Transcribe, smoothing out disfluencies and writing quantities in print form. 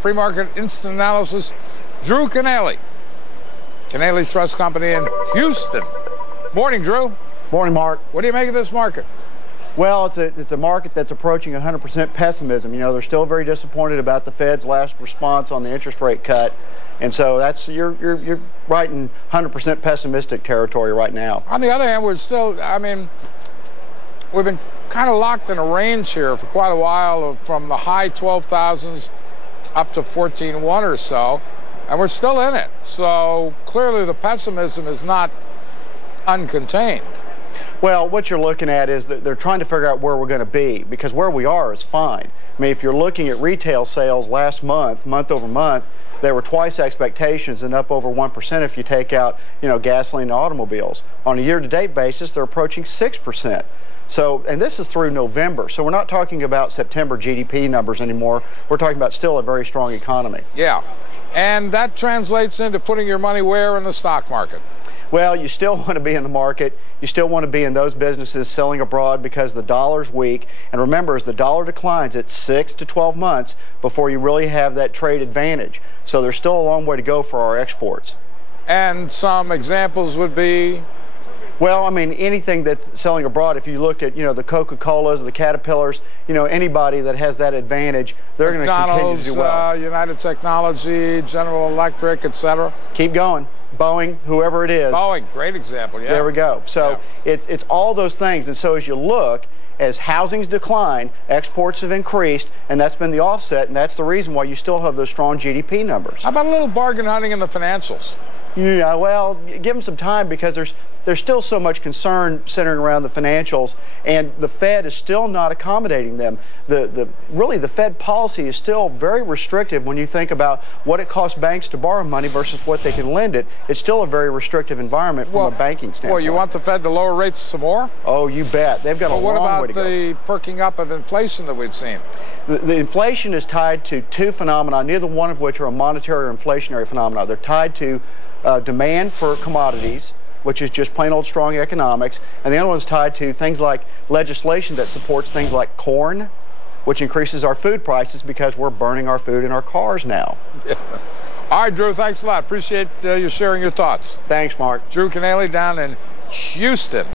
Pre-market instant analysis, Drew Kanaly, Kanaly Trust Company in Houston. Morning, Drew. Morning, Mark. What do you make of this market? Well, it's a market that's approaching 100% pessimism. You know, they're still very disappointed about the Fed's last response on the interest rate cut, and so that's you're right in 100% pessimistic territory right now. On the other hand, we're still, I mean, we've been kind of locked in a range here for quite a while, from the high 12,000s up to 14.1 or so, and we're still in it. So clearly the pessimism is not uncontained. Well, what you're looking at is that they're trying to figure out where we're going to be, because where we are is fine. I mean, if you're looking at retail sales last month, month over month, they were twice expectations and up over 1% if you take out, you know, gasoline and automobiles. On a year-to-date basis, they're approaching 6%. So, and this is through November, so we're not talking about September GDP numbers anymore. We're talking about still a very strong economy. Yeah, and that translates into putting your money where in the stock market? Well, you still want to be in the market. You still want to be in those businesses selling abroad because the dollar's weak. And remember, as the dollar declines, it's 6 to 12 months before you really have that trade advantage. So there's still a long way to go for our exports. And some examples would be? Well, I mean, anything that's selling abroad, if you look at, you know, the Coca-Colas, the Caterpillars, you know, anybody that has that advantage, they're going to continue to do well. United Technology, General Electric, etc. Keep going. Boeing, whoever it is. Boeing, great example, yeah. There we go. So yeah. it's all those things. And so as you look, as housing's declined, exports have increased, and that's been the offset, and that's the reason why you still have those strong GDP numbers. How about a little bargain hunting in the financials? Yeah, well, give them some time, because there's still so much concern centering around the financials, and the Fed is still not accommodating them. Really, the Fed policy is still very restrictive when you think about what it costs banks to borrow money versus what they can lend it. It's still a very restrictive environment from a banking standpoint. Well, you want the Fed to lower rates some more? Oh, you bet. They've got a long way to go. What about the perking up of inflation that we've seen? The inflation is tied to two phenomena, neither one of which are a monetary or inflationary phenomena. They're tied to demand for commodities, which is just plain old strong economics, and the other one's tied to things like legislation that supports things like corn, which increases our food prices because we're burning our food in our cars now. Yeah. All right, Drew, thanks a lot. Appreciate you sharing your thoughts. Thanks, Mark. Drew Kanaly down in Houston.